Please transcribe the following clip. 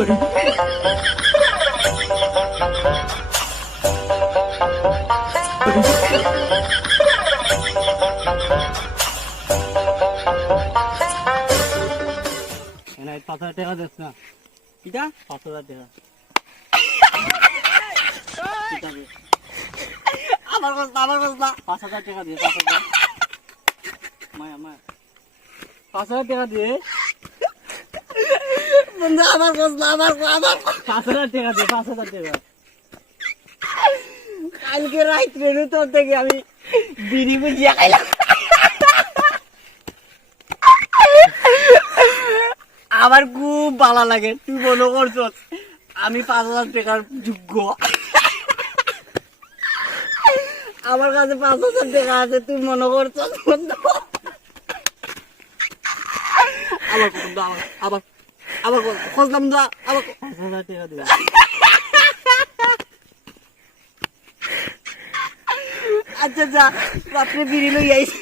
এনে 5,000 টাকা দিস না কিটা 5,000 টাকা আমার কাছে 5,000 টাকা দিয়ে 5,000 মায়া 5,000 টাকা দিয়ে বন্ধু আমার কাছে 5,000 টাকা দিয়ে 5,000 টাকা কালকে রাত্রে তোর থেকে আমি বিড়ি বুঝিয়ে খাইলাম আমার খুব ভালো লাগে তুই মনে করছ আমি 5,000 টাকার যোগ্য আমার কাছে 5,000 টাকা আছে তুই মনে করছ আবার খুঁজলাম আবার 5,000 টাকা দিবা আচ্ছা রাত্রে বিড়ি লই আইস